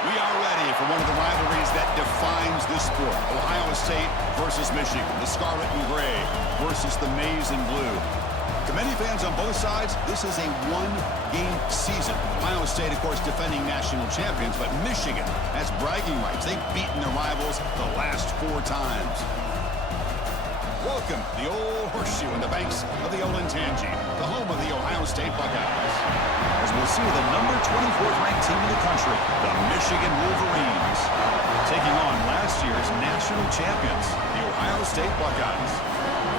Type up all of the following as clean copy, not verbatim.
We are ready for one of the rivalries that defines this sport. Ohio State versus Michigan. The scarlet and gray versus the maize and blue. To many fans on both sides, this is a one-game season. Ohio State, of course, defending national champions, but Michigan has bragging rights. They've beaten their rivals the last 4 times. Welcome, the old horseshoe on the banks of the Olentangy, the home of the Ohio State Buckeyes. As we'll see the number 24th ranked team in the country, the Michigan Wolverines, taking on last year's national champions, the Ohio State Buckeyes.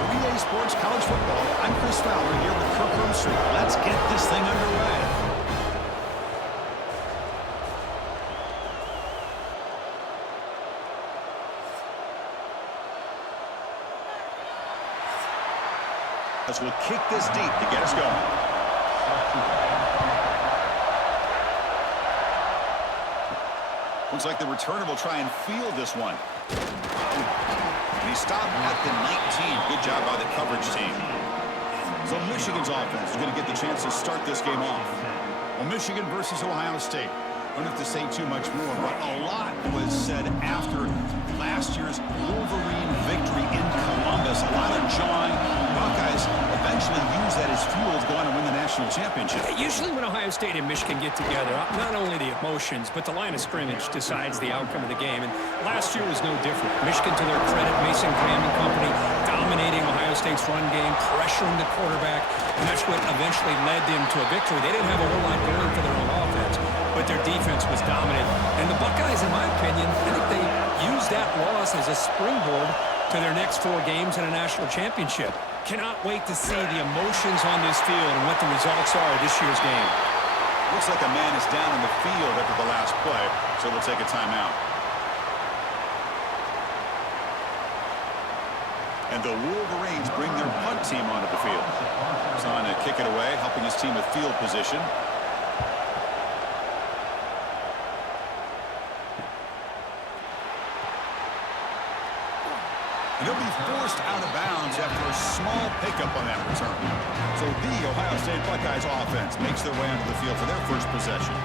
For EA Sports College Football, I'm Chris Fowler here with Kirk Herbstreit. Let's get this thing underway. As we'll kick this deep to get us going. Looks like the returner will try and field this one. And he stopped at the 19. Good job by the coverage team. So Michigan's offense is going to get the chance to start this game off. Well, Michigan versus Ohio State. I don't have to say too much more, but a lot was said after last year's Wolverine victory in Columbus. A lot of jawing. Buckeyes eventually use that as fuel to go on and win the national championship. Usually when Ohio State and Michigan get together, not only the emotions, but the line of scrimmage decides the outcome of the game. And last year was no different. Michigan, to their credit, Mason Graham and company, dominating Ohio State's run game, pressuring the quarterback, and that's what eventually led them to a victory. They didn't have a whole lot going for their own offense, but their defense was dominant. And the Buckeyes, in my opinion, I think they used that loss as a springboard to their next 4 games in a national championship. Cannot wait to see the emotions on this field and what the results are of this year's game. Looks like a man is down in the field after the last play, so we'll take a timeout. And the Wolverines bring their punt team onto the field. He's on to kick it away, helping his team with field position. And he'll be forced out of bounds after a small pickup on that return. So the Ohio State Buckeyes offense makes their way onto the field for their first possession.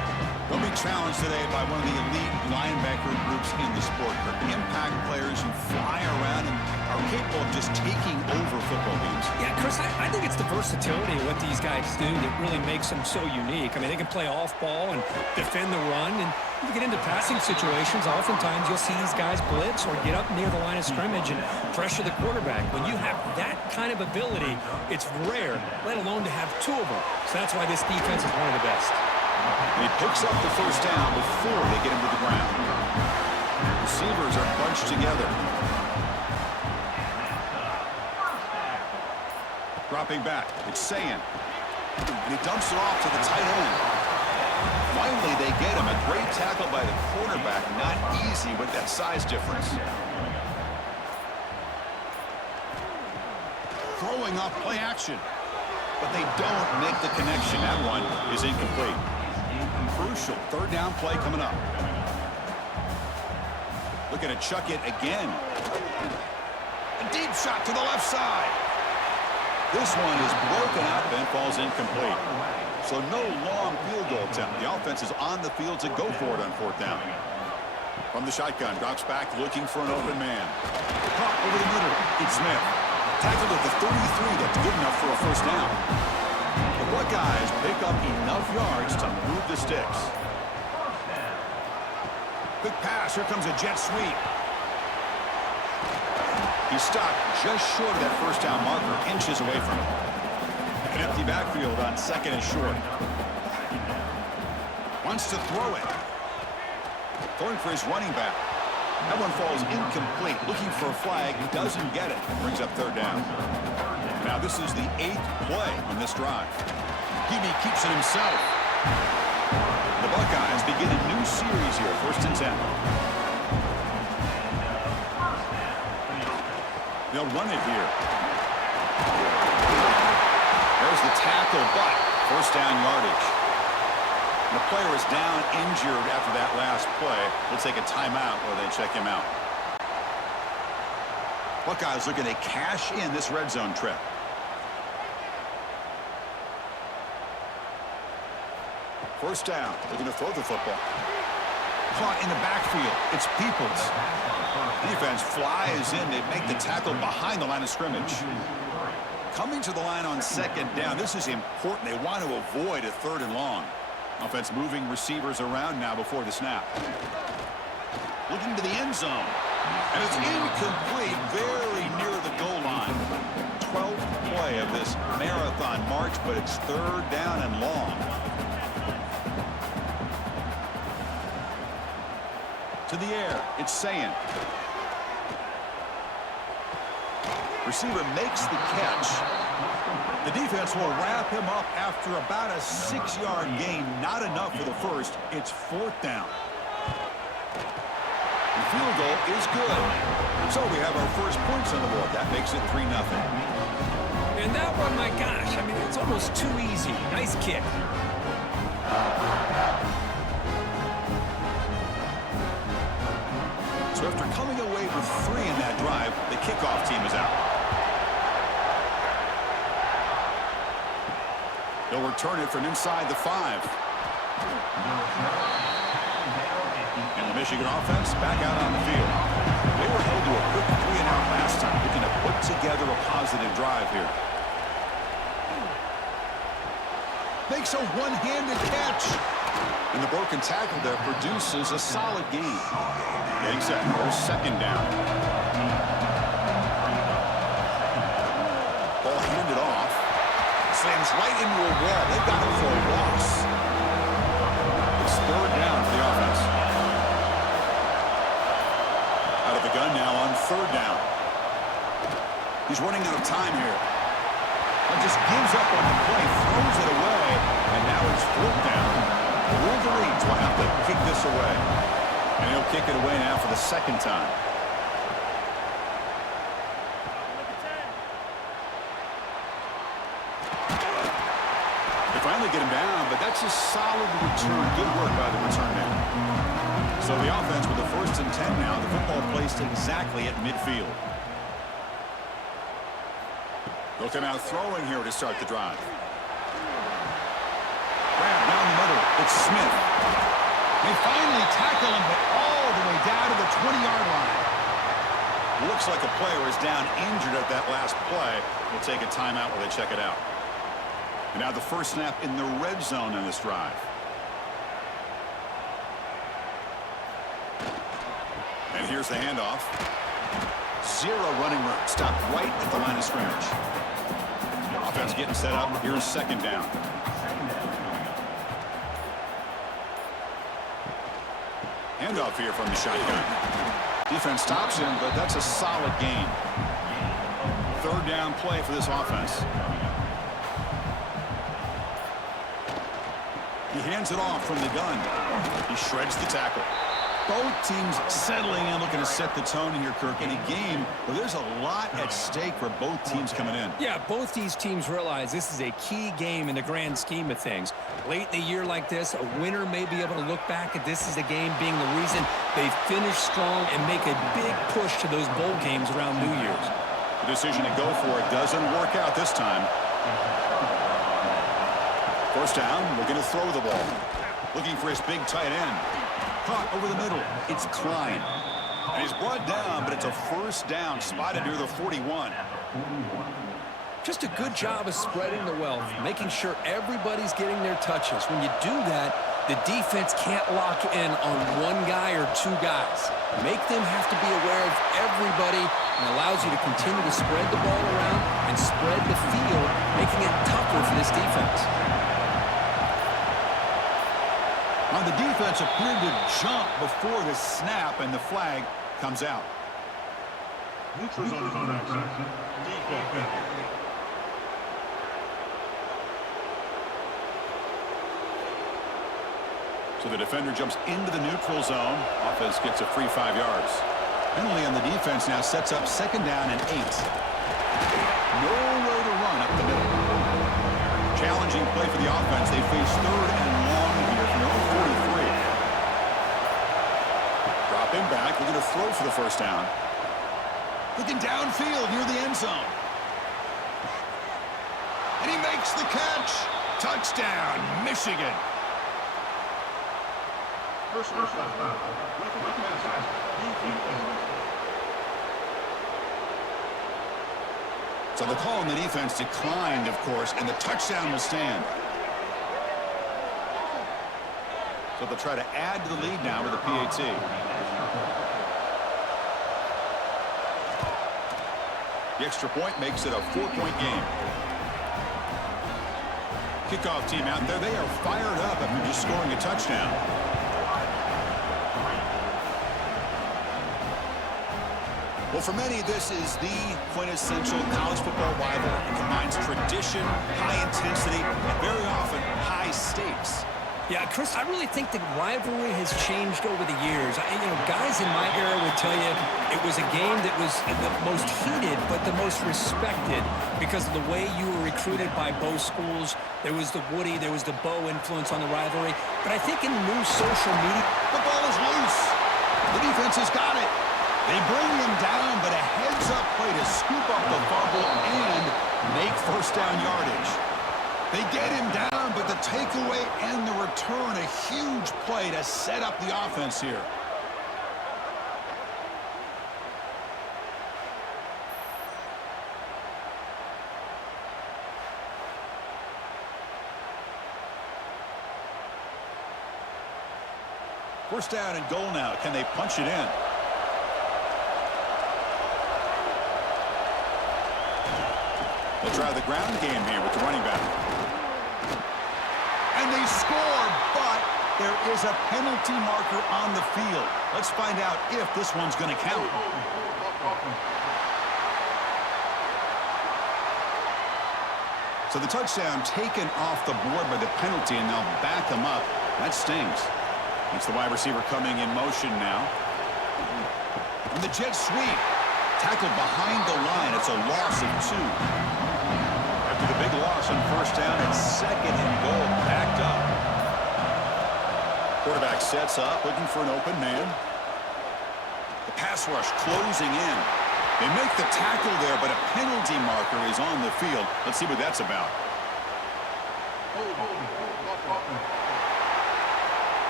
They'll be challenged today by one of the elite linebacker groups in the sport. The impact players who fly around and are capable of just taking over football games. Yeah, Chris, I think it's the versatility of what these guys do that really makes them so unique. I mean, they can play off ball and defend the run, and you get into passing situations, oftentimes you'll see these guys blitz or get up near the line of scrimmage and pressure the quarterback. When you have that kind of ability, it's rare, let alone to have 2 of them. So that's why this defense is one of the best. And he picks up the first down before they get him to the ground. Receivers are bunched together. Dropping back, it's Sayin. And he dumps it off to the tight end. Finally, they get him. A great tackle by the quarterback. Not easy with that size difference. Throwing off play action. But they don't make the connection. That one is incomplete. Crucial 3rd down play coming up. Looking to chuck it again. A deep shot to the left side. This one is broken up and falls incomplete. So no long field goal attempt. The offense is on the field to go for it on 4th down. From the shotgun, drops back looking for an open man. Caught over the middle. It's Smith. Tackled at the 33. That's good enough for a 1st down. The Buckeyes pick up enough yards to move the sticks. Quick pass. Here comes a jet sweep. He stopped just short of that 1st down marker, inches away from it. An empty backfield on 2nd and short. Wants to throw it. Throwing for his running back. That one falls incomplete. Looking for a flag. Doesn't get it. Brings up 3rd down. Now this is the 8th play on this drive. Hebe keeps it himself. The Buckeyes begin a new series here. 1st and 10. They'll run it here. There's the tackle, but 1st down yardage. The player is down injured after that last play. We'll take a timeout while they check him out. Buckeyes looking to cash in this red zone trip. First down, looking to throw the football. caught in the backfield. It's Peoples. Defense flies in. They make the tackle behind the line of scrimmage. Coming to the line on second down. This is important. They want to avoid a 3rd and long. Offense moving receivers around now before the snap. Looking to the end zone. And it's incomplete, very near the goal line. 12th play of this marathon march, but it's 3rd down and long. To the air, it's Sayin. Receiver makes the catch. The defense will wrap him up after about a 6-yard gain. Not enough for the first. It's 4th down. The field goal is good. So we have our first points on the board. That makes it 3-0. And that one, my gosh, I mean, it's almost too easy. Nice kick. So after coming away with 3 in that drive, the kickoff team is out. They'll return it from inside the 5. And the Michigan offense back out on the field. They were held to a quick 3-and-out last time. Looking to put together a positive drive here. Makes a one-handed catch. And the broken tackle there produces a solid gain. Getting set for a 2nd down. Ball handed off. Slams right into a wall. They got him for a loss. It's 3rd down for the offense. Out of the gun now on 3rd down. He's running out of time here. And just gives up on the play, throws it away, and now it's 4th down. The Wolverines will have to kick this away. And he'll kick it away now for the 2nd time. They finally get him down, but that's a solid return. Good work by the return man. So the offense with the 1st and 10 now. The football placed exactly at midfield. They'll come out throwing here to start the drive. Grab down the middle. It's Smith. They finally tackle him, but all the way down to the 20-yard line. Looks like a player is down injured at that last play. We'll take a timeout while they check it out. And now the first snap in the red zone in this drive. And here's the handoff. 0 running room. Stopped right at the line of scrimmage. Offense getting set up. Here's 2nd down. Handoff here from the shotgun. Defense stops him, but that's a solid gain. 3rd down play for this offense. He hands it off from the gun. He shreds the tackle. Both teams settling in, looking to set the tone here, Kirk, in a game where there's a lot at stake for both teams coming in. Yeah, both these teams realize this is a key game in the grand scheme of things. Late in the year like this, a winner may be able to look back at this as a game being the reason they finish strong and make a big push to those bowl games around New Year's. The decision to go for it doesn't work out this time. 1st down, we're going to throw the ball. Looking for his big tight end. Caught over the middle. It's Klein. And he's brought down, but it's a 1st down, spotted near the 41. Just a good job of spreading the wealth, making sure everybody's getting their touches. When you do that, the defense can't lock in on 1 guy or 2 guys. Make them have to be aware of everybody and allows you to continue to spread the ball around and spread the field, making it tougher for this defense. On the defense appeared to jump before the snap, and the flag comes out. So the defender jumps into the neutral zone. Offense gets a free 5 yards. Penalty on the defense now sets up 2nd down and 8. Nowhere to run up the middle. Challenging play for the offense. They face 3rd and long here from their own 43. Drop him back. We're going to throw for the 1st down. Looking downfield near the end zone. And he makes the catch. Touchdown, Michigan. So the call on the defense declined, of course, and the touchdown will stand. So they'll try to add to the lead now with a PAT. The extra point makes it a 4-point game. Kickoff team out there, they are fired up after just scoring a touchdown. Well, for many, this is the quintessential college football rivalry. It combines tradition, high intensity, and very often high stakes. Yeah, Chris, I really think the rivalry has changed over the years. Guys in my era would tell you it was a game that was the most heated but the most respected because of the way you were recruited by both schools. There was the Woody, there was the Bo influence on the rivalry. But I think in the new social media... The ball is loose. The defense has got it. They bring him down, but a heads-up play to scoop up the fumble and make first down yardage. They get him down, but the takeaway and the return, a huge play to set up the offense here. First down and goal now. Can they punch it in? They'll try the ground game here with the running back. And they score, but there is a penalty marker on the field. Let's find out if this one's going to count. So the touchdown taken off the board by the penalty, and they'll back them up. That stings. It's the wide receiver coming in motion now. And the jet sweep. Tackled behind the line. It's a loss of 2. After the big loss on first down, it's second and goal, backed up. Quarterback sets up, looking for an open man. The pass rush closing in. They make the tackle there, but a penalty marker is on the field. Let's see what that's about.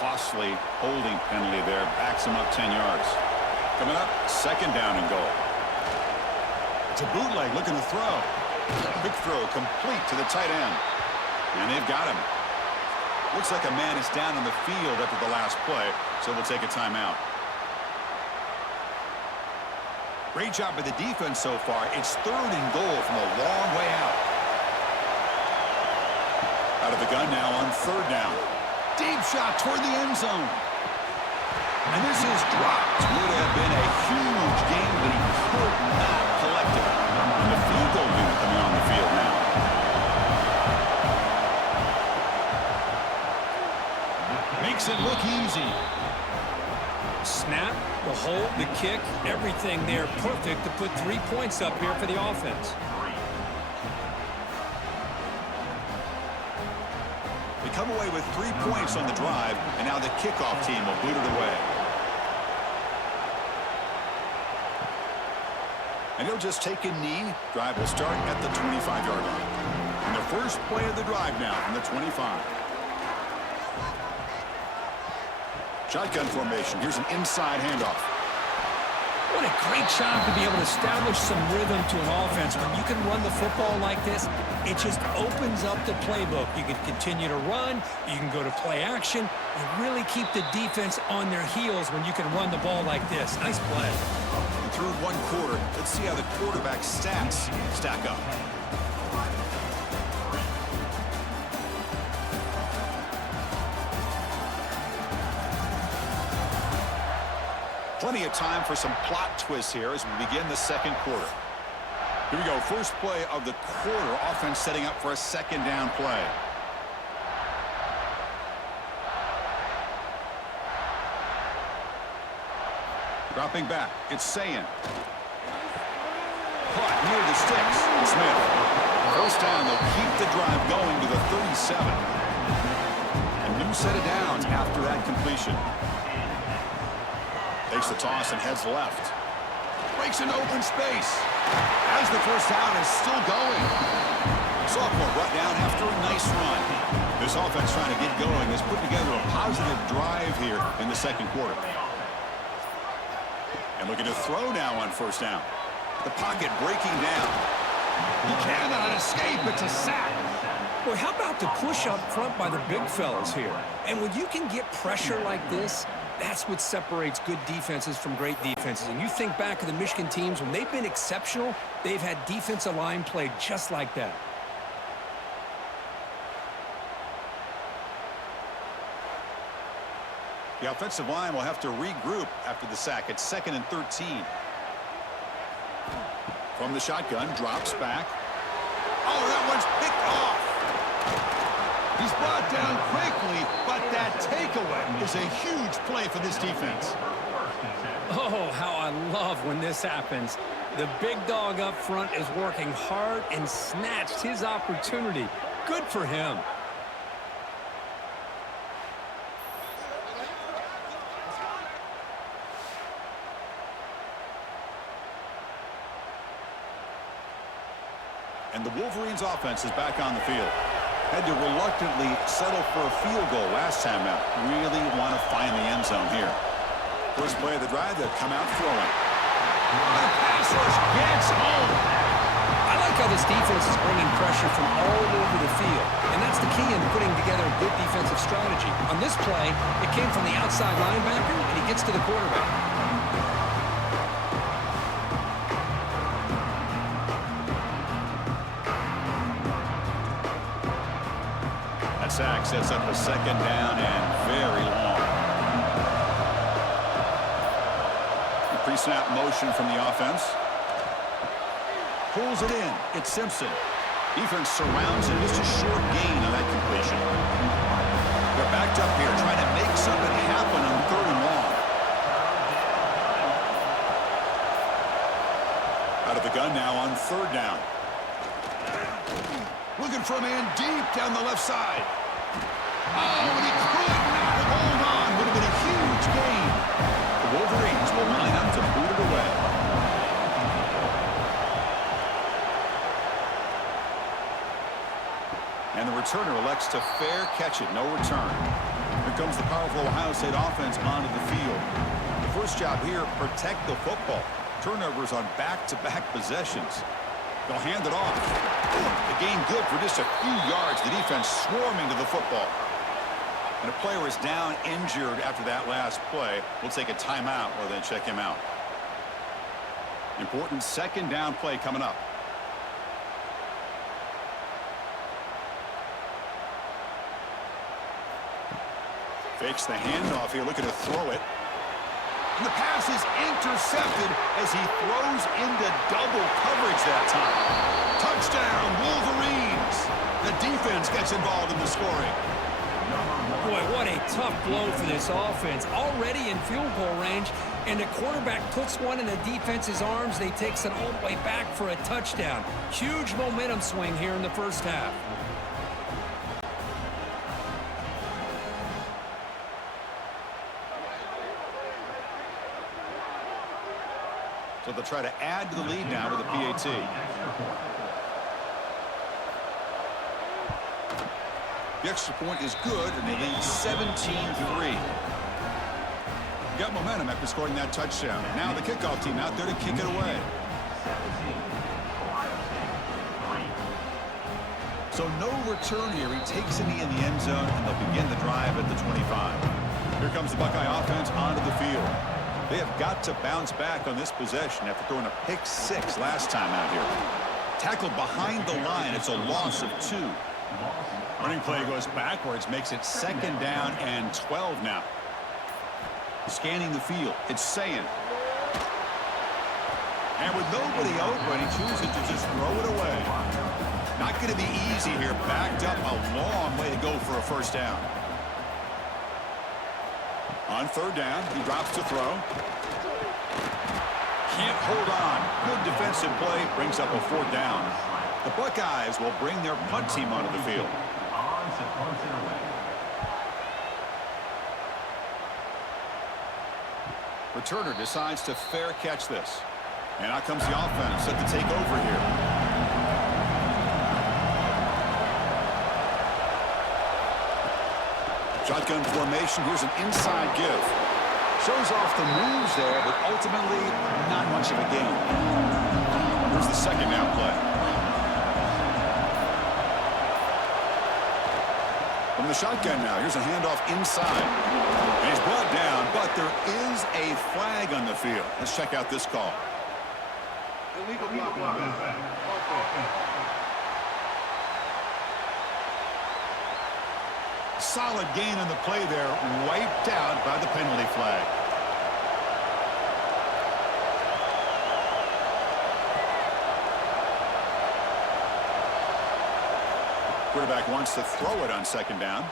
Costly holding penalty there, backs him up 10 yards. Coming up, second down and goal. It's a bootleg looking to throw. Quick throw complete to the tight end. And they've got him. Looks like a man is down on the field after the last play, so we'll take a timeout. Great job by the defense so far. It's third and goal from a long way out. Out of the gun now on third down. Deep shot toward the end zone. And this is dropped. Would have been a huge game, but he could not collect it. And the field goal unit coming on the field now. Makes it look easy. Snap, the hold, the kick, everything there perfect to put 3 points up here for the offense. They come away with 3 points on the drive, and now the kickoff team will boot it away. And he'll just take a knee. Drive will start at the 25-yard line. And the first play of the drive now from the 25. Shotgun formation. Here's an inside handoff. What a great job to be able to establish some rhythm to an offense. When you can run the football like this, it just opens up the playbook. You can continue to run. You can go to play action. You really keep the defense on their heels when you can run the ball like this. Nice play. And through one quarter, let's see how the quarterback stats stack up. Plenty of time for some plot twists here as we begin the second quarter. Here we go. First play of the quarter. Offense setting up for a second down play. Dropping back. It's Sayin. Caught near the sticks. Smith. First down. They'll keep the drive going to the 37. A new set of downs after that completion. Takes the toss and heads left. Breaks into open space. As the first down is still going. Sophomore brought down after a nice run. This offense trying to get going has put together a positive drive here in the second quarter. And looking to throw now on first down. The pocket breaking down. He cannot escape. It's a sack. Well, how about the push up front by the big fellas here? And when you can get pressure like this, that's what separates good defenses from great defenses. And you think back to the Michigan teams, when they've been exceptional, they've had defensive line play just like that. The offensive line will have to regroup after the sack. It's 2nd and 13. From the shotgun, drops back. Oh, that one's picked off. He's brought down quickly, but that takeaway is a huge play for this defense. Oh, how I love when this happens. The big dog up front is working hard and snatched his opportunity. Good for him. And the Wolverines offense is back on the field. Had to reluctantly settle for a field goal last time out. Really want to find the end zone here. First play of the drive, they'll come out throwing. The pass rush gets home. I like how this defense is bringing pressure from all over the field. And that's the key in putting together a good defensive strategy. On this play, it came from the outside linebacker, and he gets to the quarterback. Sack sets up a 2nd down and very long. The pre-snap motion from the offense. Pulls it in. It's Simpson. Defense surrounds him. Just a short gain on that completion. They're backed up here trying to make something happen on 3rd and long. Out of the gun now on 3rd down. Looking for a man deep down the left side. Oh, and he could not hold on. Would have been a huge gain. The Wolverines will line up to boot it away. And the returner elects to fair catch it. No return. Here comes the powerful Ohio State offense onto the field. The first job here, protect the football. Turnovers on back-to-back possessions. They'll hand it off. The gain good for just a few yards. The defense swarming to the football. And a player is down injured after that last play. We'll take a timeout or then check him out. Important 2nd down play coming up. Fakes the handoff here, looking to throw it. And the pass is intercepted as he throws into double coverage that time. Touchdown, Wolverines. The defense gets involved in the scoring. Boy, what a tough blow for this offense. Already in field goal range, and the quarterback puts one in the defense's arms. They takes it all the way back for a touchdown. Huge momentum swing here in the first half. So they'll try to add to the lead now with a PAT. The extra point is good, and they lead 17-3. Got momentum after scoring that touchdown. Now the kickoff team out there to kick it away. So no return here. He takes it in the end zone, and they'll begin the drive at the 25. Here comes the Buckeye offense onto the field. They have got to bounce back on this possession after throwing a pick 6 last time out here. Tackled behind the line. It's a loss of 2. Running play goes backwards, makes it 2nd down and 12 now. Scanning the field, it's Sayin. And with nobody open, he chooses to just throw it away. Not going to be easy here. Backed up a long way to go for a first down. On 3rd down, he drops to throw. Can't hold on. Good defensive play, brings up a 4th down. The Buckeyes will bring their punt team onto the field. Returner decides to fair catch this. And out comes the offense set to take over here. Shotgun formation. Here's an inside give. Shows off the moves there, but ultimately not much of a gain. Here's the second down play. From the shotgun now, here's a handoff inside. And he's brought down, but there is a flag on the field. Let's check out this call. Illegal block. Solid gain on the play there, wiped out by the penalty flag. Quarterback wants to throw it on second down.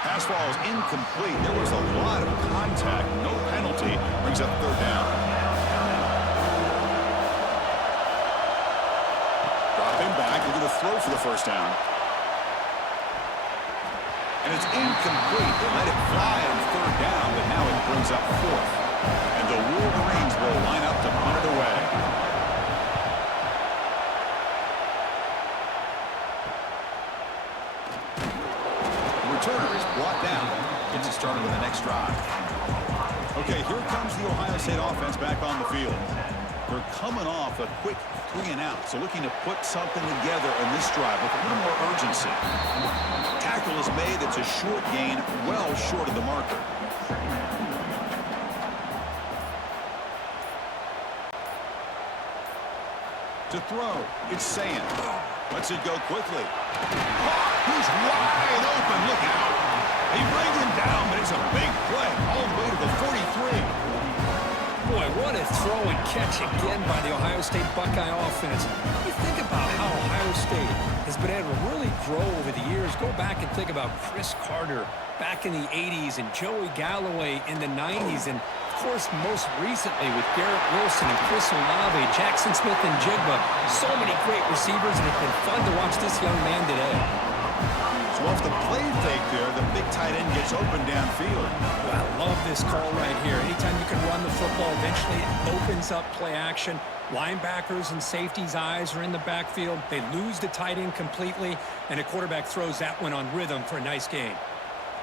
Pass ball is incomplete. There was a lot of contact. No penalty. Brings up third down. Dropping back. They're going to throw for the first down. And it's incomplete. They let it fly on third down, but now it brings up fourth. And the Wolverines will line up to punt it away. Returner is brought down. Gets it started with the next drive. Okay, here comes the Ohio State offense back on the field. They're coming off a quick 3-and-out, so looking to put something together in this drive with a little more urgency. Tackle is made. It's a short gain, well short of the marker. To throw, it's Sand. Lets it go quickly. He's wide open. Look out. He brings him down, but it's a big play all the way to the 43. Boy, what a throw and catch again by the Ohio State Buckeye offense. You think about how Ohio State has been able to really grow over the years. Go back and think about Chris Carter back in the 80s and Joey Galloway in the 90s. And, of course, most recently with Garrett Wilson and Chris Olave, Jackson Smith and Jigba. So many great receivers, and it's been fun to watch this young man today. So off the play fake there, the big tight end gets open downfield. Well, I love this call right here. Anytime you can run the football, eventually it opens up play action. Linebackers and safeties' eyes are in the backfield. They lose the tight end completely, and a quarterback throws that one on rhythm for a nice gain.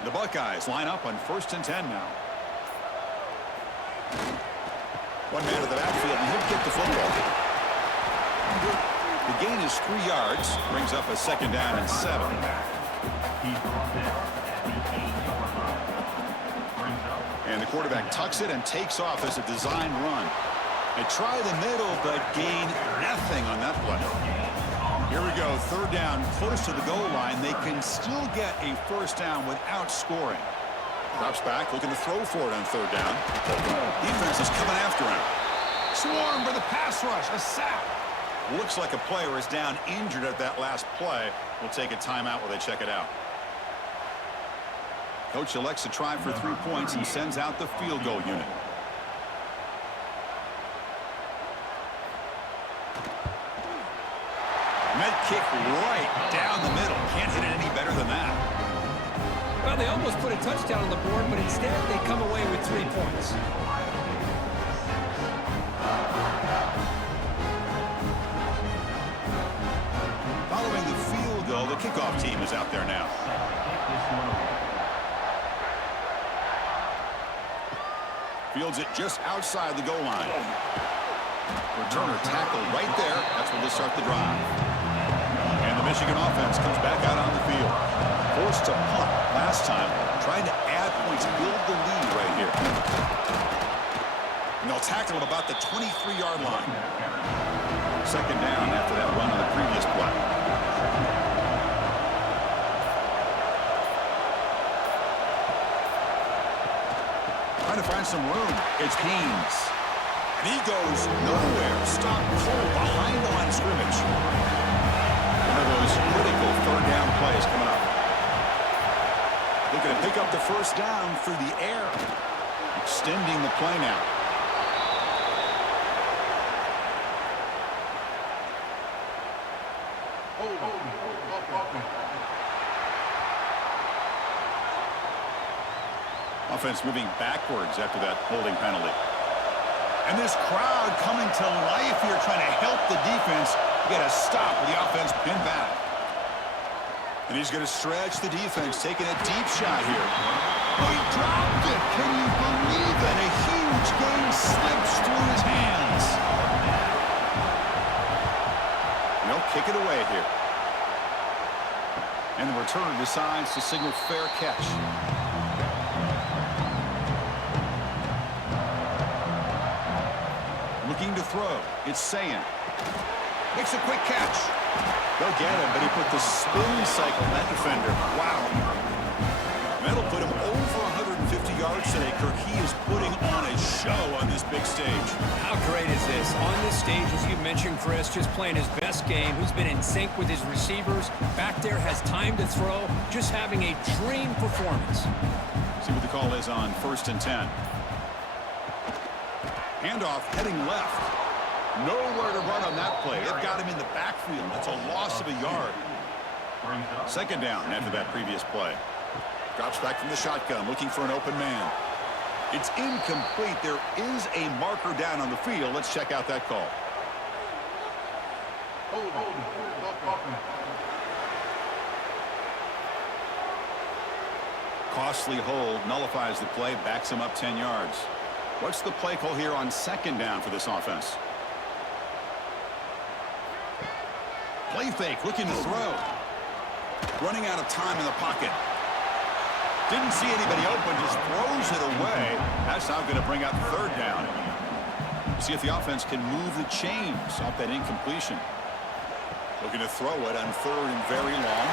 The Buckeyes line up on 1st and 10 now. One man to the backfield, and he'll get the football. The gain is 3 yards, brings up a second down and 7. And the quarterback tucks it and takes off as a design run. They try the middle, but gain nothing on that play. Here we go, third down, close to the goal line. They can still get a first down without scoring. Drops back, looking to throw for it on third down. Defense is coming after him. Swarm for the pass rush, a sack. Looks like a player is down injured at that last play. We'll take a timeout while they check it out. Coach elects to try for 3 points and sends out the field goal unit. Met kick right down the middle. Can't hit it any better than that. Well, they almost put a touchdown on the board, but instead they come away with 3 points. Following the field goal, the kickoff team is out there now. Fields it just outside the goal line. Returner tackled right there. That's where they start the drive. And the Michigan offense comes back out on the field. Forced to punt last time. Trying to add points, build the lead right here. And they'll tackle at about the 23-yard line. Second down after that run on the previous play. Trying to find some room. It's Haynes. And he goes nowhere. Stopped cold behind the line of scrimmage. One of those critical third down plays coming up. Looking to pick up the first down through the air. Extending the play now. Offense moving backwards after that holding penalty. And this crowd coming to life here, trying to help the defense get a stop with the offense pinned back. And he's going to stretch the defense, taking a deep shot here. Oh, he dropped it. Can you believe it? A huge game slips through his hands. And they'll kick it away here. And the returner decides to signal fair catch. Looking to throw. It's Sayin. Makes a quick catch. They'll get him, but he put the spin cycle on that defender. Wow. That'll put him over 150 yards today, Kirk. He is putting on a show on this big stage. How great is this? On this stage, as you mentioned, Chris, just playing his best game. Who's been in sync with his receivers. Back there, has time to throw. Just having a dream performance. See what the call is on 1st and 10. Handoff heading left. Nowhere to run on that play. They've got him in the backfield. That's a loss of a yard. 2nd down after that previous play. Drops back from the shotgun, looking for an open man. It's incomplete. There is a marker down on the field. Let's check out that call. Costly hold, nullifies the play, backs him up 10 yards. What's the play call here on 2nd down for this offense? Play fake, looking to throw. Running out of time in the pocket. Didn't see anybody open, just throws it away. That's now going to bring up 3rd down. See if the offense can move the chains off that incompletion. Looking to throw it on 3rd and very long.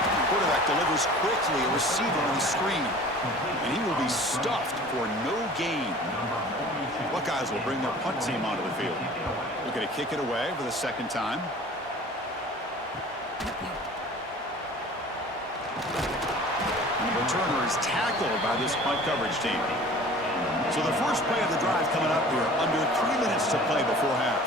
The quarterback delivers quickly, a receiver on the screen. And he will be stuffed for no gain. Buckeyes will bring their punt team onto the field. Looking to kick it away for the 2nd time. And the returner is tackled by this punt coverage team. So the first play of the drive coming up here, under 3 minutes to play before half.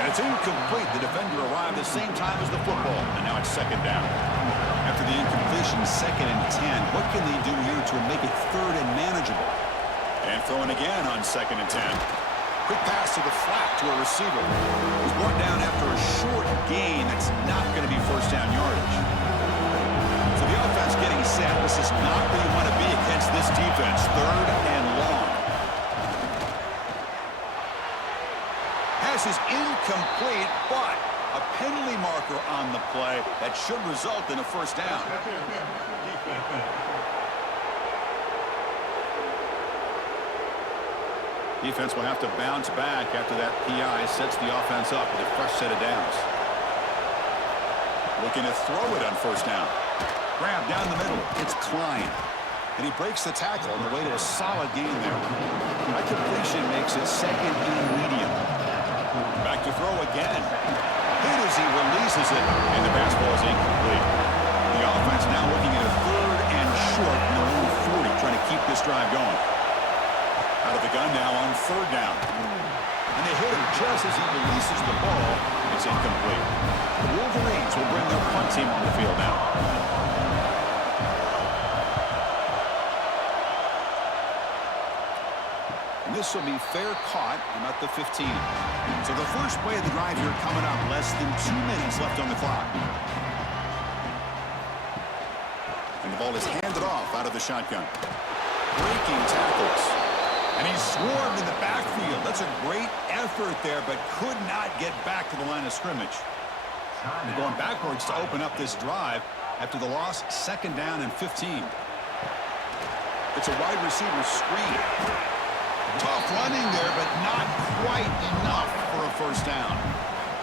And it's incomplete. The defender arrived the same time as the football. And now it's 2nd down. After the incompletion, 2nd and 10. What can they do here to make it 3rd and manageable? And throwing again on 2nd and 10. Quick pass to the flat to a receiver. He's brought down after a short gain. That's not going to be 1st down yardage. So the offense getting set. This is not where you want to be against this defense. 3rd and long. Pass is incomplete, but a penalty marker on the play that should result in a 1st down. Defense will have to bounce back after that PI sets the offense up with a fresh set of downs. Looking to throw it on 1st down. Grab down the middle. It's Klein. And he breaks the tackle on the way to a solid gain there. That completion makes it 2nd and medium. Back to throw again. Hit as he releases it, and the pass ball is incomplete. The offense now looking at a 3rd and short in their own 40, trying to keep this drive going. Out of the gun now on 3rd down. And they hit him just as he releases the ball. It's incomplete. The Wolverines will bring their punt team on the field now. And this will be fair caught about the 15. So the first play of the drive here coming up. Less than 2 minutes left on the clock. And the ball is handed off out of the shotgun. Breaking tackles. And he's swarmed in the backfield. That's a great effort there, but could not get back to the line of scrimmage. They're going backwards to open up this drive after the loss. 2nd down and 15. It's a wide receiver screen. Tough running there, but not quite enough for a 1st down.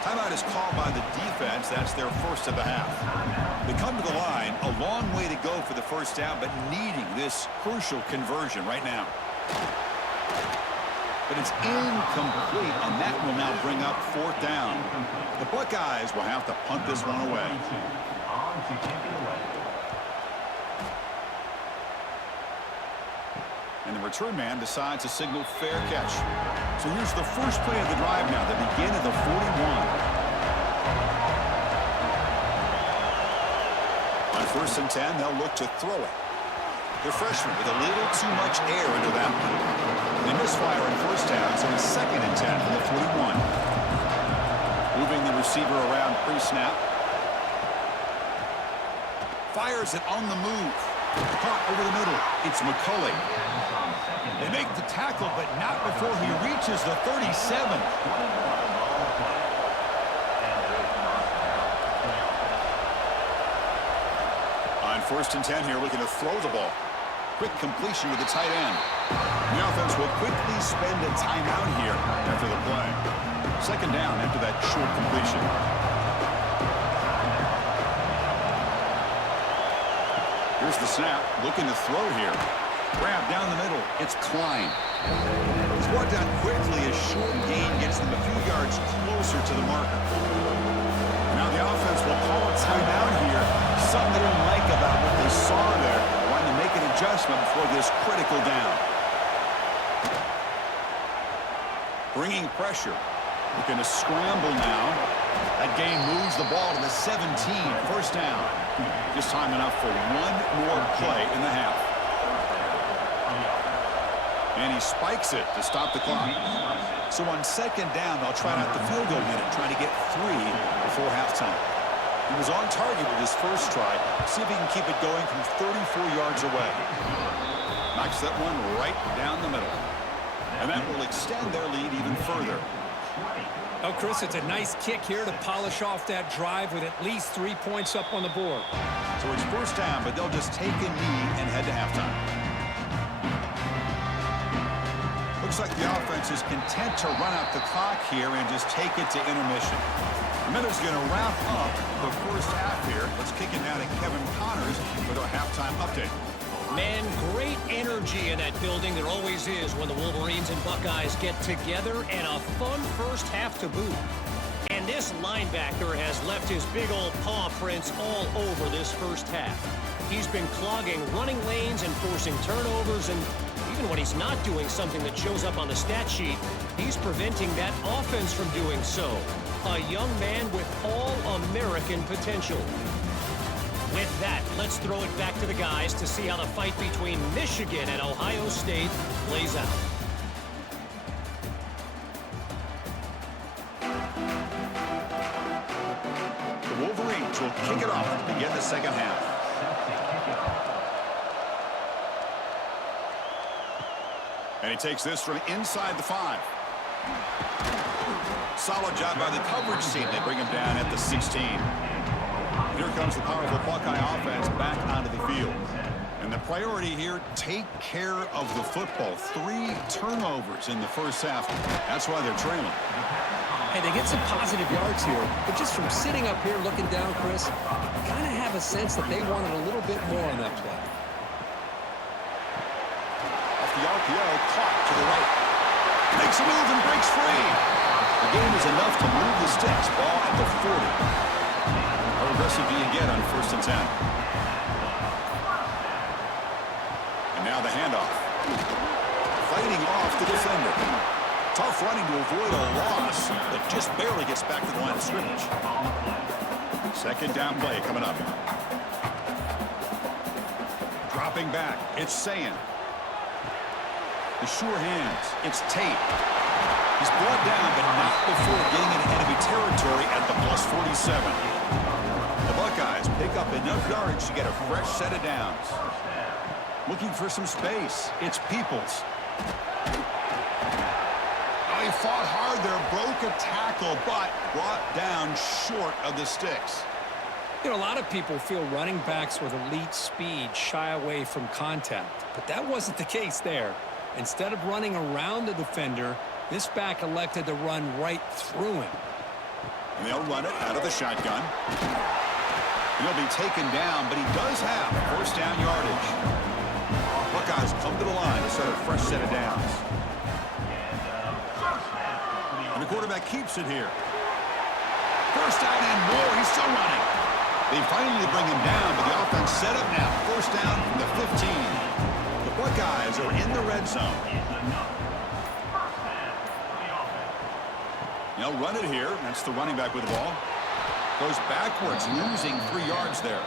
Timeout is called by the defense. That's their 1st of the half. They come to the line, a long way to go for the 1st down, but needing this crucial conversion right now. But it's incomplete, and that will now bring up 4th down. The Buckeyes will have to punt this one away. And the return man decides to signal fair catch. So here's the first play of the drive now, the begin of the 41. On 1st and 10, they'll look to throw it. The freshman with a little too much air into that one. They misfire on 1st down, so it's 2nd and 10 from the 41. Moving the receiver around pre-snap. Fires it on the move. Caught over the middle. It's McCulley. They make the tackle, but not before he reaches the 37. On 1st and 10 here, looking to throw the ball. Quick completion with the tight end. The offense will quickly spend a timeout here after the play. 2nd down after that short completion. Here's the snap, looking to throw here. Grab down the middle. It's Klein. He's brought down quickly as short gain gets them a few yards closer to the marker. Now the offense will call a timeout here. Something they didn't like about what they saw there. Wanting to make an adjustment for this critical down. Bringing pressure. Looking to scramble now. That gain moves the ball to the 17. 1st down. Just time enough for one more play in the half. And he spikes it to stop the clock. So on 2nd down, they'll try out the field goal unit, trying to get 3 before halftime. He was on target with his first try. See if he can keep it going from 34 yards away. Knocks that one right down the middle. And that will extend their lead even further. Oh, Chris, it's a nice kick here to polish off that drive with at least 3 points up on the board. So it's 1st down, but they'll just take a knee and head to halftime. Looks like the offense is content to run out the clock here and just take it to intermission. The Miller's going to wrap up the first half here. Let's kick it now to Kevin Connors with our halftime update. Man, great energy in that building. There always is when the Wolverines and Buckeyes get together, and a fun first half to boot. And this linebacker has left his big old paw prints all over this first half. He's been clogging running lanes and forcing turnovers, and even when he's not doing something that shows up on the stat sheet, he's preventing that offense from doing so. A young man with all-American potential. With that, let's throw it back to the guys to see how the fight between Michigan and Ohio State plays out. The Wolverines will kick it off to begin the 2nd half. And he takes this from inside the 5. Solid job by the coverage team. They bring him down at the 16. Here comes the powerful Buckeye offense back onto the field. And the priority here, take care of the football. 3 turnovers in the first half. That's why they're trailing. Hey, they get some positive yards here, but just from sitting up here looking down, Chris, I kind of have a sense that they wanted a little bit more on that play. Off the RPO, caught to the right. Makes a move and breaks free. The game is enough to move the sticks. Ball at the 40. How aggressive do you get on 1st and 10? And now the handoff. Fighting off the defender. Tough running to avoid a loss, but just barely gets back to the line of scrimmage. 2nd down play coming up. Dropping back, it's Sayan. The sure hands, it's Tate. He's brought down, but not before getting into enemy territory at the +47. The Buckeyes pick up enough yards to get a fresh set of downs. Looking for some space, it's Peoples. He fought hard there, broke a tackle, but brought down short of the sticks. You know, a lot of people feel running backs with elite speed shy away from contact, but that wasn't the case there. Instead of running around the defender, this back elected to run right through him. And they'll run it out of the shotgun. He'll be taken down, but he does have 1st down yardage. Buckeyes come to the line to set a fresh set of downs. And the quarterback keeps it here. 1st down and more. He's still running. They finally bring him down, but the offense set up now. 1st down from the 15. The Buckeyes are in the red zone. They'll run it here. That's the running back with the ball. Goes backwards, losing 3 yards there.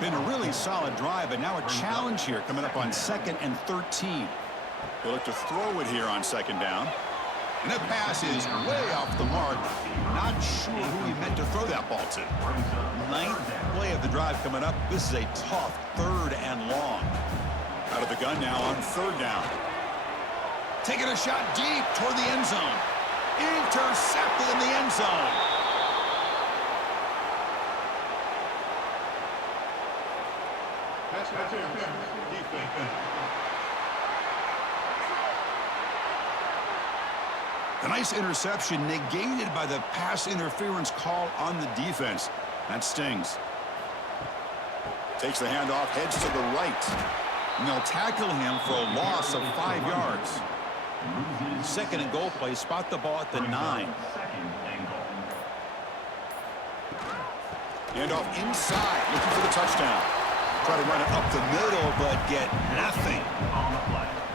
Been a really solid drive, but now a challenge here coming up on 2nd and 13. They'll look to throw it here on 2nd down. And that pass is way off the mark. Not sure who he meant to throw that ball to. Ninth play of the drive coming up. This is a tough 3rd and long. Out of the gun now on 3rd down. Taking a shot deep toward the end zone. Intercepted in the end zone. A nice interception negated by the pass interference call on the defense. That stings. Takes the handoff, heads to the right. And they'll tackle him for a loss of 5 yards. 2nd and goal play, spot the ball at the 9. Handoff inside, looking for the touchdown. Try to run it up the middle, but get nothing.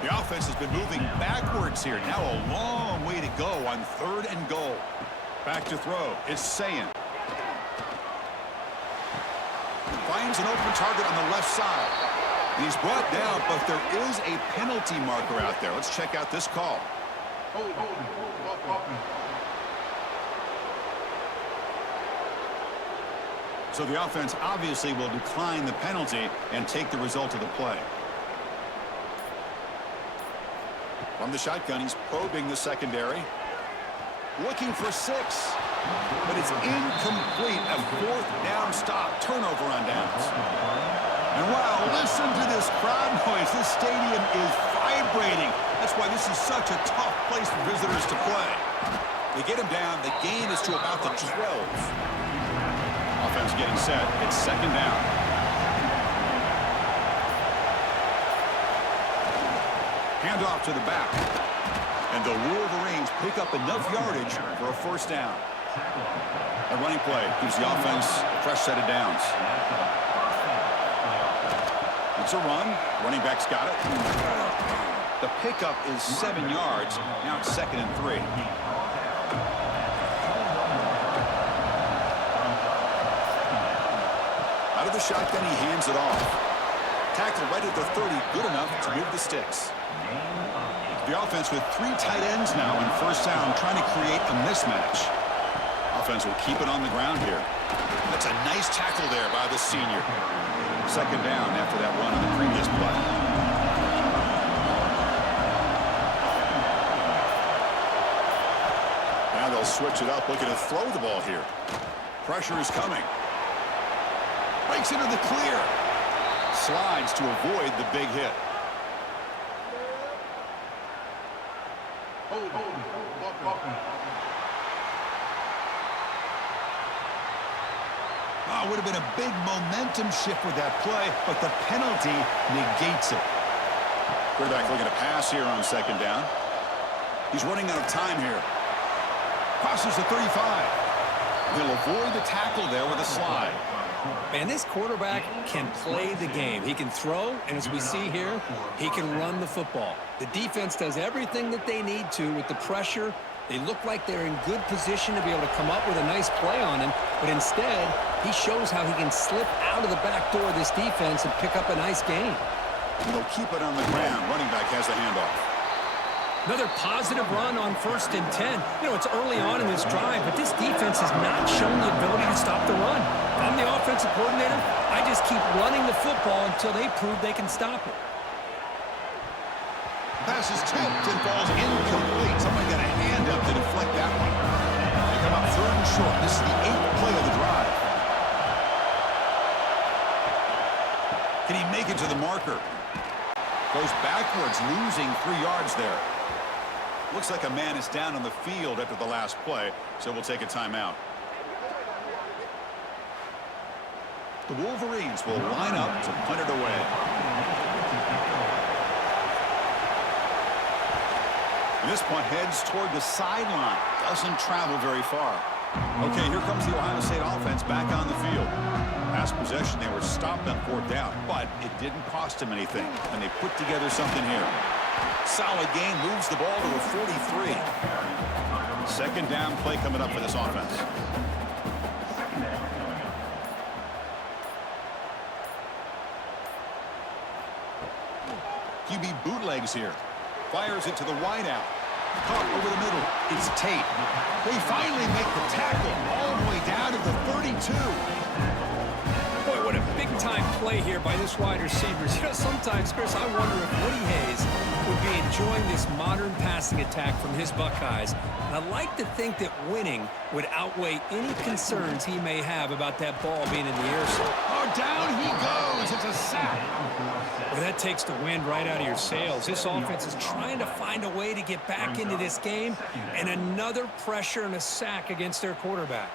The offense has been moving backwards here. Now a long way to go on 3rd and goal. Back to throw. It's Sayin. Finds an open target on the left side. He's brought down, but there is a penalty marker out there. Let's check out this call. So the offense obviously will decline the penalty and take the result of the play. From the shotgun, he's probing the secondary. Looking for 6. But it's incomplete. A 4th down stop. Turnover on downs. And wow, listen to this crowd noise. This stadium is vibrating. That's why this is such a tough place for visitors to play. They get him down. The gain is to about the 12. Offense getting set. It's 2nd down. Handoff to the back. And the Wolverines pick up enough yardage for a 1st down. A running play gives the offense a fresh set of downs. It's a run. Running back's got it. The pickup is 7 yards. Now it's 2nd and 3. Out of the shotgun, he hands it off. Tackle right at the 30. Good enough to move the sticks. The offense with 3 tight ends now in 1st down, trying to create a mismatch. Offense will keep it on the ground here. That's a nice tackle there by the senior. 2nd down after that run on the previous play. Now they'll switch it up, looking to throw the ball here. Pressure is coming. Breaks into the clear. Slides to avoid the big hit. Oh, would have been a big momentum shift with that play, but the penalty negates it. Quarterback looking to pass here on 2nd down. He's running out of time here. Crosses the 35. He'll avoid the tackle there with a slide. Man, this quarterback can play the game. He can throw, and as we see here, he can run the football. The defense does everything that they need to with the pressure. They look like they're in good position to be able to come up with a nice play on him, but instead, he shows how he can slip out of the back door of this defense and pick up a nice gain. And they'll keep it on the ground. Running back has the handoff. Another positive run on 1st and 10. You know, it's early on in this drive, but this defense has not shown the ability to stop the run. If I'm the offensive coordinator, I just keep running the football until they prove they can stop it. Pass is tipped and falls incomplete. Somebody got a hand up to deflect that one. They come up 3rd and short. This is the 8th play of the drive. Can he make it to the marker? Goes backwards, losing 3 yards there. Looks like a man is down on the field after the last play, so we'll take a timeout. The Wolverines will line up to punt it away. And this punt heads toward the sideline. Doesn't travel very far. Okay, here comes the Ohio State offense back on the field. Last possession, they were stopped on 4th down, but it didn't cost them anything, and they put together something here. Solid gain, moves the ball to a 43. 2nd down play coming up for this offense. QB bootlegs here. Fires it to the wideout. Caught over the middle. It's Tate. They finally make the tackle all the way down to the 32. Boy, what a big-time play here by this wide receiver. You know, sometimes, Chris, I wonder if Woody Hayes would be enjoying this modern passing attack from his Buckeyes. And I'd like to think that winning would outweigh any concerns he may have about that ball being in the air. Oh, down he goes. It's a sack. Well, that takes the wind right out of your sails. This offense is trying to find a way to get back into this game, and another pressure and a sack against their quarterback.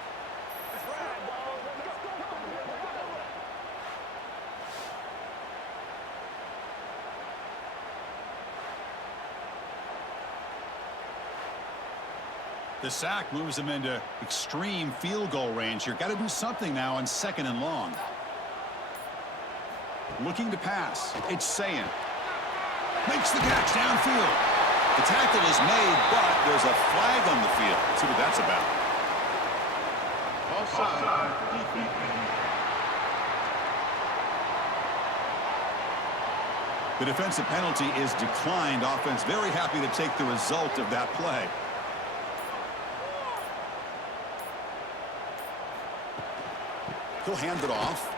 The sack moves them into extreme field goal range here. Got to do something now on 2nd and long. Looking to pass. It's Sayin. Makes the catch downfield. The tackle is made, but there's a flag on the field. Let's see what that's about. Offside. The defensive penalty is declined. Offense very happy to take the result of that play. He'll hand it off.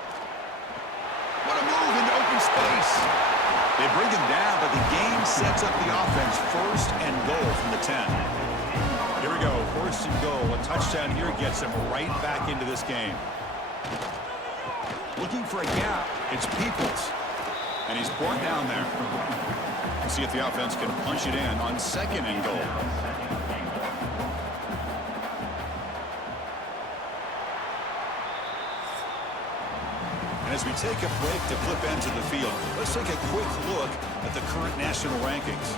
What a move into open space. They bring him down, but the game sets up the offense. 1st and goal from the 10. Here we go. 1st and goal. A touchdown here gets him right back into this game. Looking for a gap. It's Peoples. And he's brought down there. We'll see if the offense can punch it in on 2nd and goal. As we take a break to flip into the field, let's take a quick look at the current national rankings.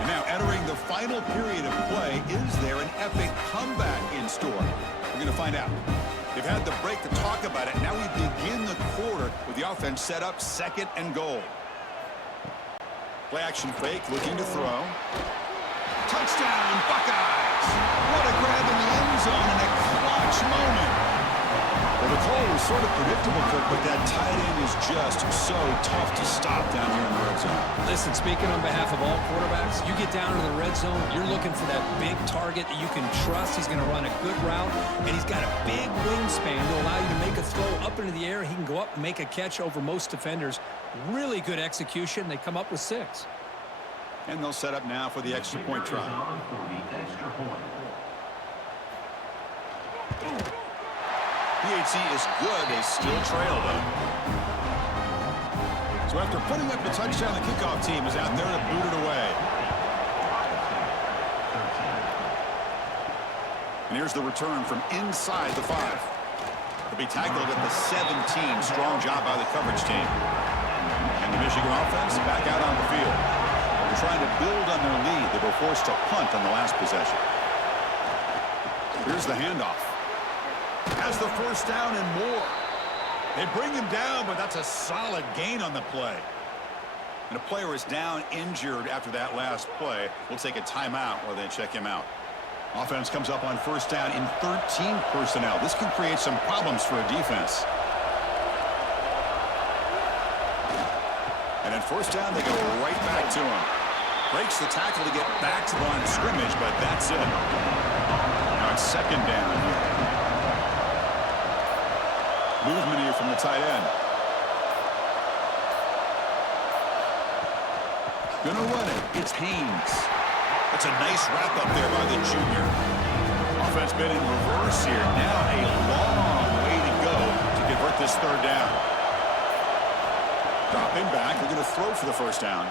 And now entering the final period of play, is there an epic comeback in store? We're going to find out. They've had the break to talk about it. Now we begin the quarter with the offense set up 2nd and goal. Play action fake, looking to throw. Touchdown, Buckeyes! What a grab in the end zone in a clutch moment. Well, the call was sort of predictable, Kirk, but that tight end is just so tough to stop down here in the red zone. Listen, speaking on behalf of all quarterbacks, you get down to the red zone, you're looking for that big target that you can trust. He's going to run a good route, and he's got a big wingspan to allow you to make a throw up into the air. He can go up and make a catch over most defenders. Really good execution. They come up with 6. And they'll set up now for the extra point try. PHC is good. They still trail, though. So after putting up the touchdown, the kickoff team is out there to boot it away. And here's the return from inside the 5. He'll be tackled at the 17. Strong job by the coverage team. And the Michigan offense back out on the field. They're trying to build on their lead. They were forced to punt on the last possession. Here's the handoff. Has the 1st down and more. They bring him down, but that's a solid gain on the play. And a player is down injured after that last play. We'll take a timeout while they check him out. Offense comes up on 1st down in 13 personnel. This can create some problems for a defense. And at 1st down, they go right back to him. Breaks the tackle to get back to the line of scrimmage, but that's it. Now it's 2nd down here. Movement here from the tight end. Gonna run it. It's Haynes. That's a nice wrap up there by the junior. Offense been in reverse here. Now a long way to go to convert this 3rd down. Dropping back. They're going to throw for the 1st down.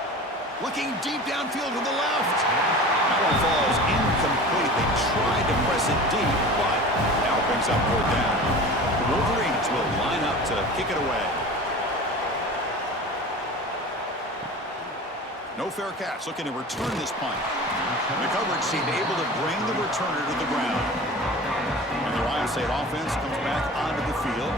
Looking deep downfield to the left. That one falls incomplete. They tried to press it deep, but now it brings up 4th down. The Wolverines will line up to kick it away. No fair catch. Looking to return this punt. The coverage team able to bring the returner to the ground. And the Ohio State offense comes back onto the field.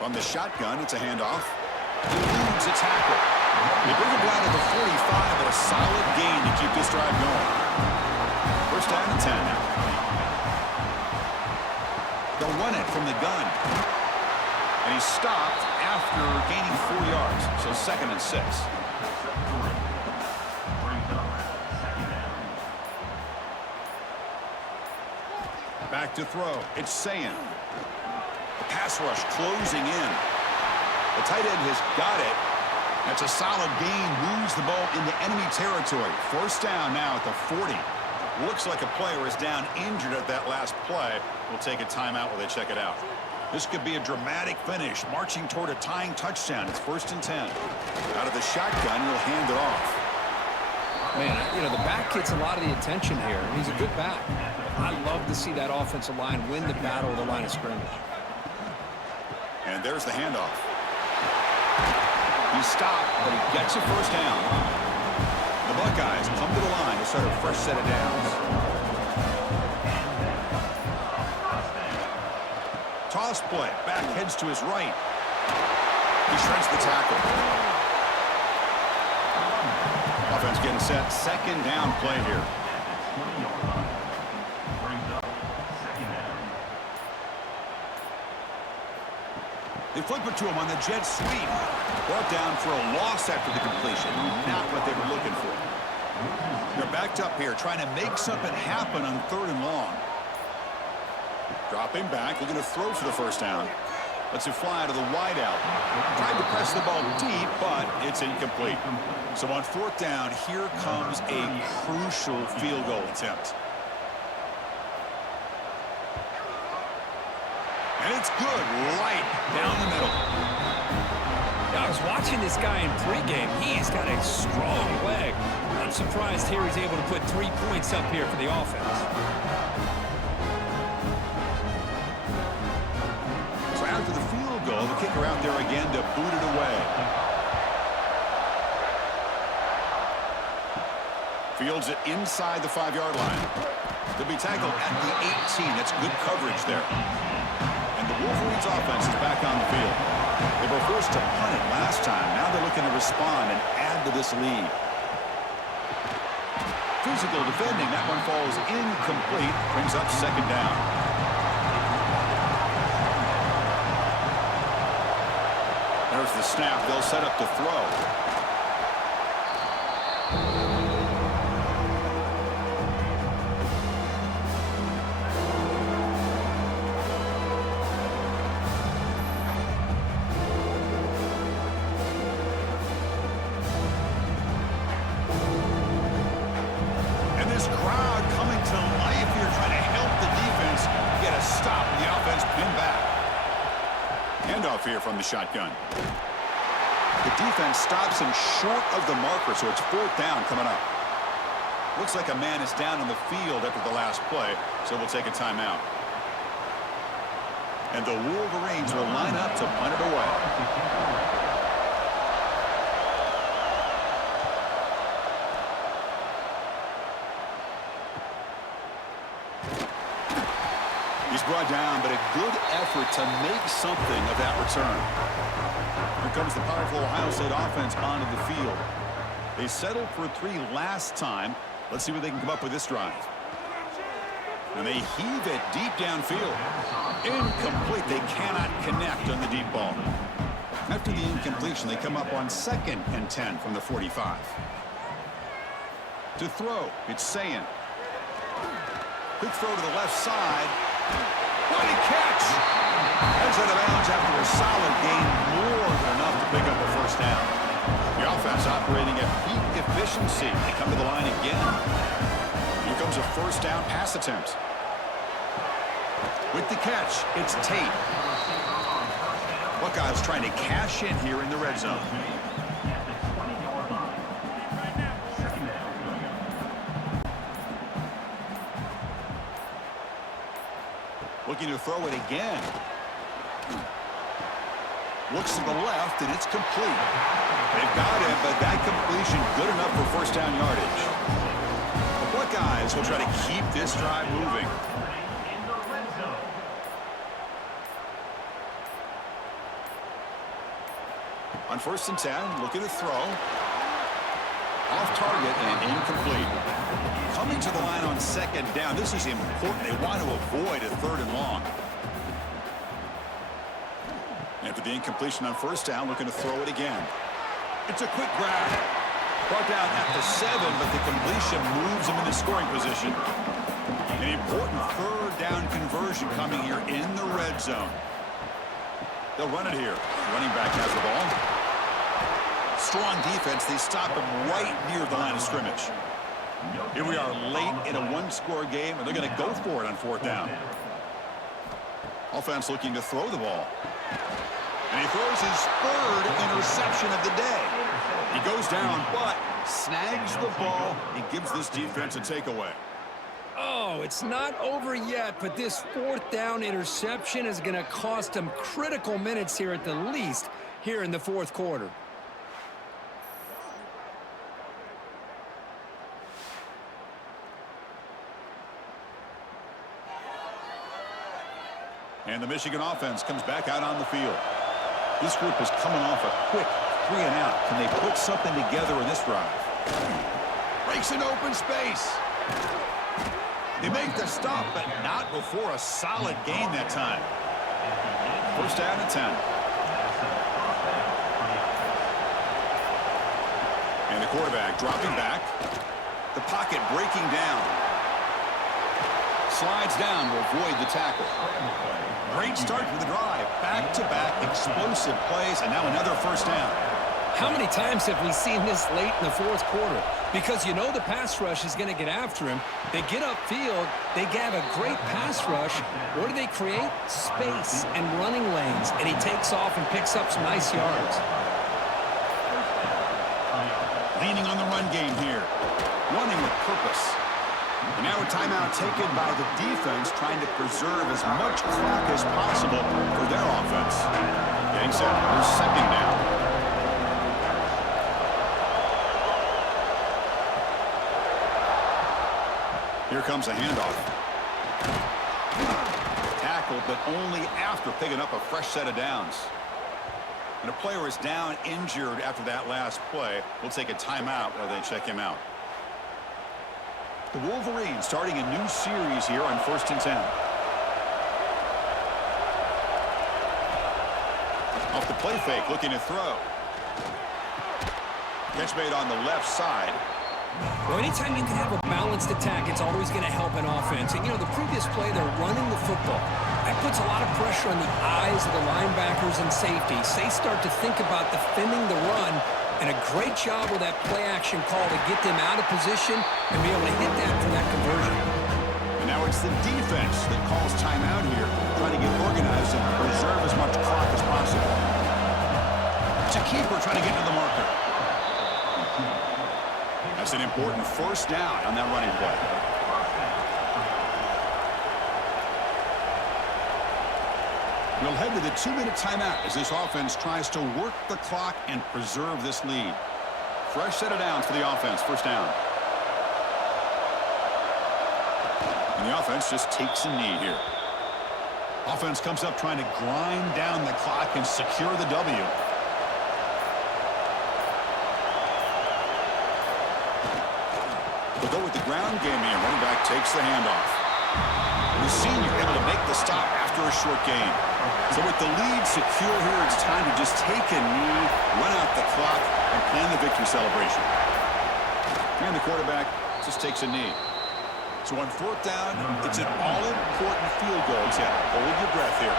On the shotgun, it's a handoff. Eludes a tackle. They bring him down to the 45, but a solid gain to keep this drive going. First down and 10 now. They'll run it from the gun. And he's stopped after gaining 4 yards. So 2nd and 6. Back to throw. It's saying. The pass rush closing in. The tight end has got it. That's a solid gain. Moves the ball into enemy territory. First down now at the 40. Looks like a player is down injured at that last play. We'll take a timeout while they check it out. This could be a dramatic finish, marching toward a tying touchdown. It's 1st and 10. Out of the shotgun, he'll hand it off. Man, you know, the back gets a lot of the attention here. He's a good back. I love to see that offensive line win the battle of the line of scrimmage. And there's the handoff. He stopped, but he gets a first down. The Buckeyes come to the line to start a fresh set of downs. Toss play. Back heads to his right. He shreds the tackle. Offense getting set. 2nd down play here. They flip it to him on the jet sweep. Brought down for a loss after the completion. Not what they were looking for. They're backed up here trying to make something happen on 3rd and long. Dropping back, looking to throw for the first down. Lets it fly to the wideout. Tried to press the ball deep, but it's incomplete. So on 4th down, here comes a crucial field goal attempt. And it's good, right down the middle. I was watching this guy in pregame. He's got a strong leg. I'm surprised here he's able to put 3 points up here for the offense. So after the field goal, the kicker out there again to boot it away. Fields it inside the 5-yard line. They'll be tackled at the 18. That's good coverage there. And the Wolverines offense is back on the field. They were forced to punt it last time. Now they're looking to respond and add to this lead. Physical defending. That one falls incomplete. Brings up 2nd down. There's the snap. They'll set up to throw. Here from the shotgun. The defense stops him short of the marker, so it's 4th down coming up. Looks like a man is down on the field after the last play, so we'll take a timeout. And the Wolverines will line up to punt it away. He's brought down, but a good effort to make something of that return. Here comes the powerful Ohio State offense onto the field. They settled for 3 last time. Let's see what they can come up with this drive. And they heave it deep downfield. Incomplete. They cannot connect on the deep ball. After the incompletion, they come up on 2nd and 10 from the 45. To throw, it's saying. Quick throw to the left side. What a catch! Heads out of bounds after a solid gain, more than enough to pick up a first down. The offense operating at peak efficiency. They come to the line again. Here comes a first down pass attempt. With the catch, it's Tate. Buckeyes trying to cash in here in the red zone. Looking to throw it again. Looks to the left, and it's complete. They've got it, but that completion good enough for first down yardage. The Buckeyes will try to keep this drive moving. On 1st and 10, looking to throw. Off target and incomplete. Coming to the line on second down. This is important. They want to avoid a third and long. After the incompletion on first down, looking to throw it again. It's a quick grab. Brought down at the 7, but the completion moves him into scoring position. An important third down conversion coming here in the red zone. They'll run it here. Running back has the ball. Strong defense. They stop him right near the line of scrimmage. Here we are late in a one-score game, and they're going to go for it on fourth down. Offense looking to throw the ball. And he throws his third interception of the day. He goes down, but snags the ball and gives this defense a takeaway. Oh, it's not over yet, but this fourth down interception is going to cost him critical minutes here at the least here in the fourth quarter. And the Michigan offense comes back out on the field. This group is coming off a quick 3 and out. Can they put something together in this drive? Breaks an open space. They make the stop, but not before a solid gain that time. First down and 10. And the quarterback dropping back. The pocket breaking down. Slides down to avoid the tackle. Great start to the drive. Back-to-back explosive plays, and now another first down. How many times have we seen this late in the fourth quarter? Because you know the pass rush is going to get after him. They get upfield. They have a great pass rush. What do they create? Space and running lanes. And he takes off and picks up some nice yards. Leaning on the run game here. Running with purpose. And now a timeout taken by the defense, trying to preserve as much clock as possible for their offense. Getting set for second down. Here comes a handoff. Tackle, but only after picking up a fresh set of downs. And a player is down injured after that last play. We'll take a timeout while they check him out. The Wolverines starting a new series here on 1st and 10. Off the play fake, looking to throw. Catch made on the left side. Well, anytime you can have a balanced attack, it's always going to help an offense. And, you know, the previous play, they're running the football. That puts a lot of pressure on the eyes of the linebackers and safeties. They start to think about defending the run, and a great job with that play-action call to get them out of position and be able to hit that for that conversion. And now it's the defense that calls timeout here, trying to get organized and preserve as much clock as possible. It's a keeper trying to get to the marker. That's an important first down on that running play. We'll head to the 2-minute timeout as this offense tries to work the clock and preserve this lead. Fresh set of downs for the offense. First down. And the offense just takes a knee here. Offense comes up trying to grind down the clock and secure the W. We'll go with the ground game here. Running back takes the handoff. The senior able to make the stop after a short gain. So with the lead secure here, it's time to just take a knee, run out the clock, and plan the victory celebration. And the quarterback just takes a knee. So on fourth down, it's an all-important field goal. So hold your breath here.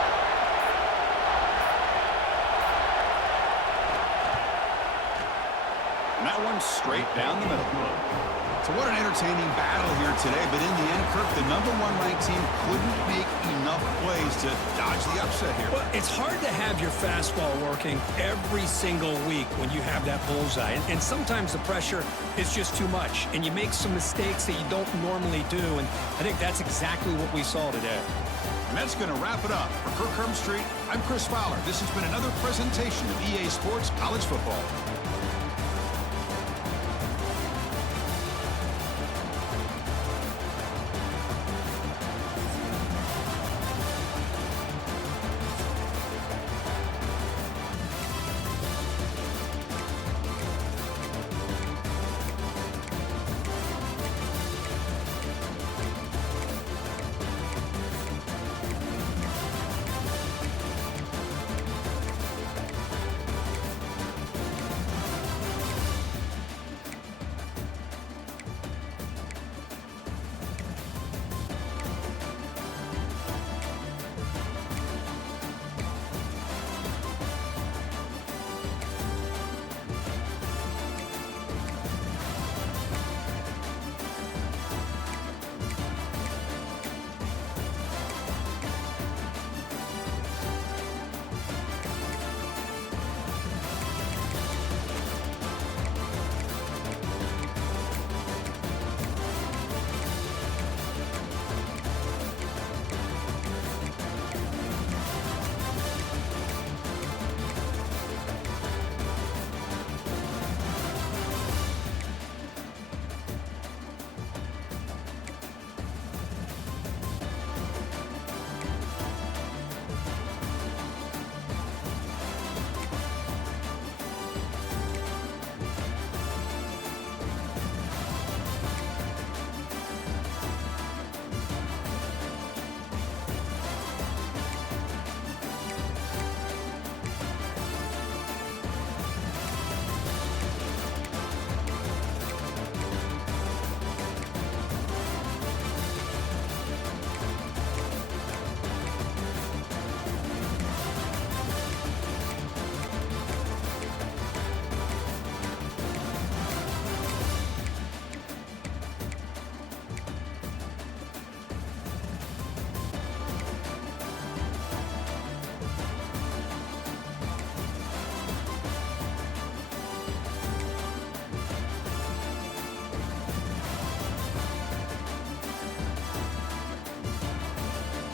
And that one straight down the middle. So what an entertaining battle here today. But in the end, Kirk, the #1 ranked team couldn't make enough plays to dodge the upset here. Well, it's hard to have your fastball working every single week when you have that bullseye. And sometimes the pressure is just too much. And you make some mistakes that you don't normally do. And I think that's exactly what we saw today. And that's going to wrap it up. For Kirk Hermstreet, I'm Chris Fowler. This has been another presentation of EA Sports College Football.